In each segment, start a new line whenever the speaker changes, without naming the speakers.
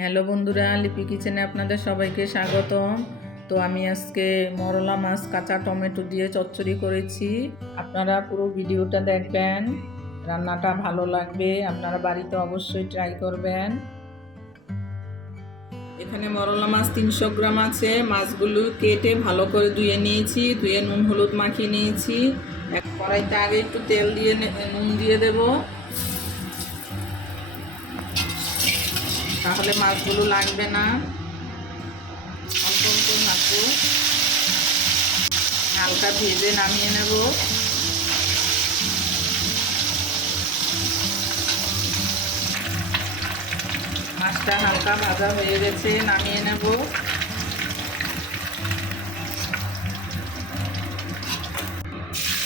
Hello বন্ধুরা, লিপি কিচেনে আপনাদের সবাইকে স্বাগতম। তো আমি আজকে মরলা মাছ, কাঁচা টমেটো দিয়ে চচ্চড়ি করেছি। আপনারা পুরো ভিডিওটা দেখবেন, রান্নাটা ভালো লাগবে, আপনারা বাড়িতে অবশ্যই ট্রাই করবেন। এখানে মরলা মাছ তিনশো গ্রাম আছে, মাছগুলো কেটে ভালো করে ধুয়ে নিয়েছি, ধুয়ে নুন হলুদ মাখিয়ে নিয়েছি। এক কড়াইতে আগে একটু তেল দিয়ে নুন দিয়ে দেবো। তাহলে মাছগুলো লাগবে না। অল্প অল্প ভাজবো হালকা ভেজে নামিয়ে নেব। মাছটা হালকা ভাজা হয়ে গেছে, নামিয়ে নেব।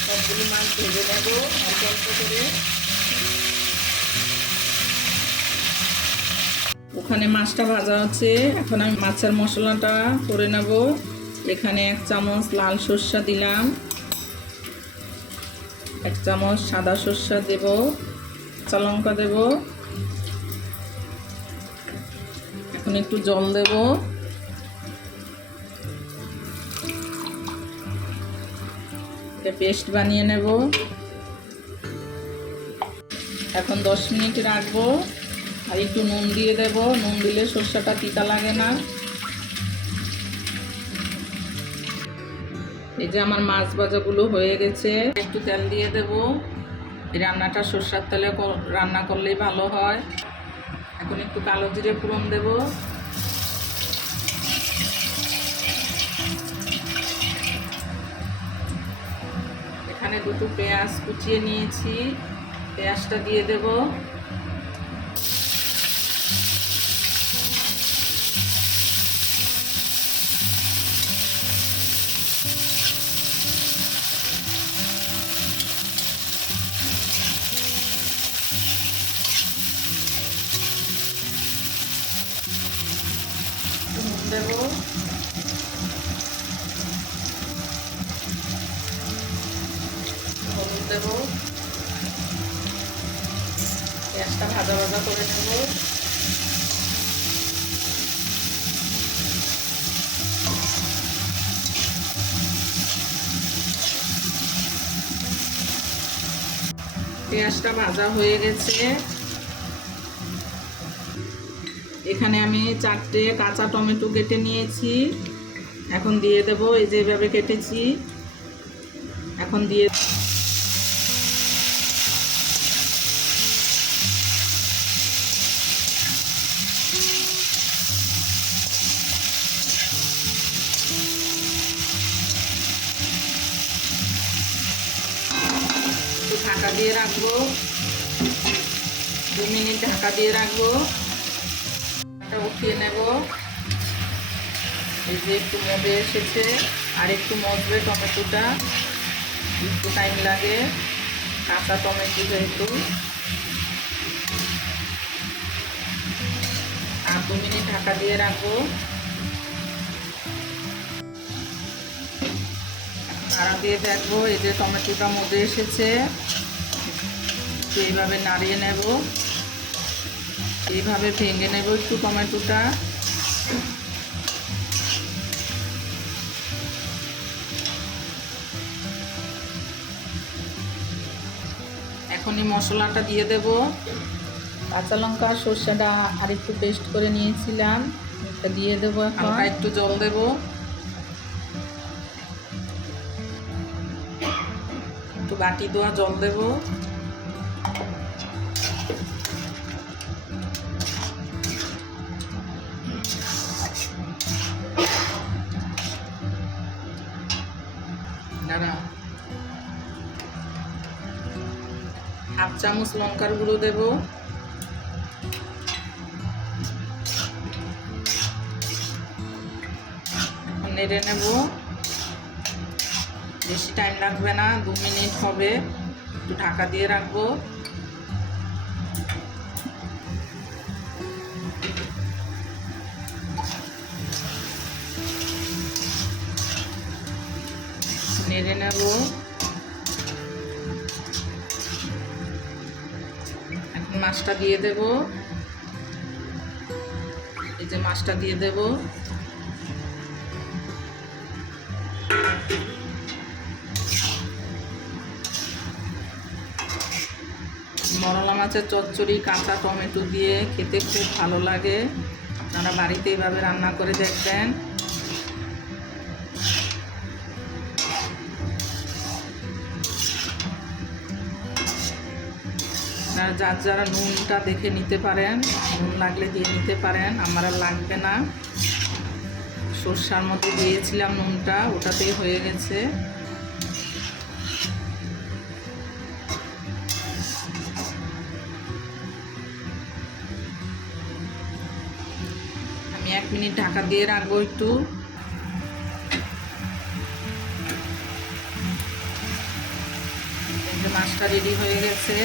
সবগুলো মাছ ভেজে নেব, অল্প অল্প করে। ওখানে মাছটা ভাজা আছে। এখন আমি মাছের মশলাটা করে নেব। এখানে এক চামচ লাল সর্ষা দিলাম। এক চামচ সাদা সর্ষা দেব। কাঁচা লঙ্কা দেব। এখন একটু জল দেব। পেস্ট বানিয়ে নেব। এখন দশ মিনিট রাখব। আর একটু নুন দিয়ে দেব। নুন দিলে সর্ষেটা তিতা লাগে না। এই যে আমার মাছ ভাজাগুলো হয়ে গেছে। একটু তেল দিয়ে দেব। এই রান্নাটা সর্ষার তেলে রান্না করলেই ভালো হয়। এখন একটু কালো জিরে ফোড়ন দেব। এখানে দুটো পেঁয়াজ কুচিয়ে নিয়েছি। পেঁয়াজটা দিয়ে দেবো। দেব। হলুদ দেব। পেঁয়াজটা ভাজা ভাজা করে নেব। পেঁয়াজটা ভাজা হয়ে গেছে। এখানে আমি চারটে কাঁচা টমেটো কেটে নিয়েছি। এখন দিয়ে দেব, এই যে এভাবে কেটেছি। এখন দিয়ে ঢাকা দিয়ে রাখব। দু মিনিট ঢাকা দিয়ে রাখব। উঠিয়ে নেব। এই যে একটু মজে এসেছে, আর একটু মজবে টমেটোটা, একটু টাইম লাগে। কাঁচা টমেটো যেহেতু। আর দু মিনিট ঢাকা দিয়ে রাখব। নাড়া দিয়ে দেখব, এই যে টমেটোটা মজে এসেছে। এইভাবে নাড়িয়ে নেব। এইভাবে ভেঙে নেব একটু টমেটোটা। এখনই মশলাটা দিয়ে দেব। কাঁচা লঙ্কা, সর্ষেটা আর একটু পেস্ট করে নিয়েছিলাম। এটা দিয়ে দেবো এখন। একটু জল দেব। একটু বাটি দেওয়া জল দেব। দাঁড়া হাফ চামচ লঙ্কার গুঁড়ো দেব। নেড়ে নেব। বেশি টাইম লাগবে না, দু মিনিট হবে। একটু ঢাকা দিয়ে রাখব। নেড়ে নেব। এখন মাছটা দিয়ে দেব। এই যে মাছটা দিয়ে দেব। মরলা মাছের চচ্চড়ি, কাঁচা টমেটো দিয়ে খেতে খুব ভালো লাগে। আপনারা বাড়িতে এইভাবে রান্না করে দেখবেন। যার যারা নুনটা দেখে নিতে পারেন, নুন লাগলে দিয়ে নিতে পারেন, আমার আর লাগবে না। সর্ষার মধ্যে দিয়েছিলাম নুনটা, ওটাতেই হয়ে গেছে। আমি এক মিনিট ঢাকা দিয়ে রাখব একটু। মাছটা রেডি হয়ে গেছে।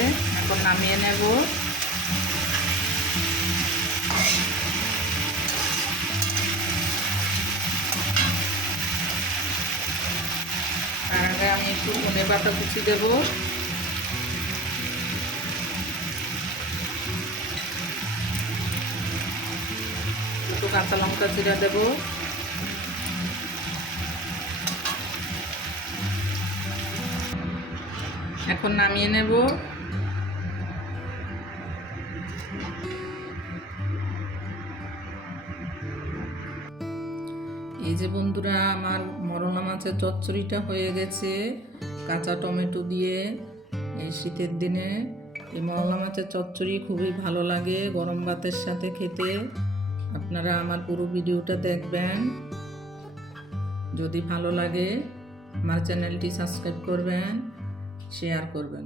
এখন নামিয়ে নেব। তার আমি একটু ধনে পাতা কুচি দেবো। একটু কাঁচা লঙ্কা জিরা দেবো। এখন নামিয়ে নেব। এই যে বন্ধুরা, আমার মরলা মাছের চচ্চড়িটা হয়ে গেছে, কাঁচা টমেটো দিয়ে এই শীতের দিনে। এই মরলা মাছের চচ্চড়ি খুবই ভালো লাগে গরম ভাতের সাথে খেতে। আপনারা আমার পুরো ভিডিওটা দেখবেন। যদি ভালো লাগে, আমার চ্যানেলটি সাবস্ক্রাইব করবেন, শেয়ার করবেন।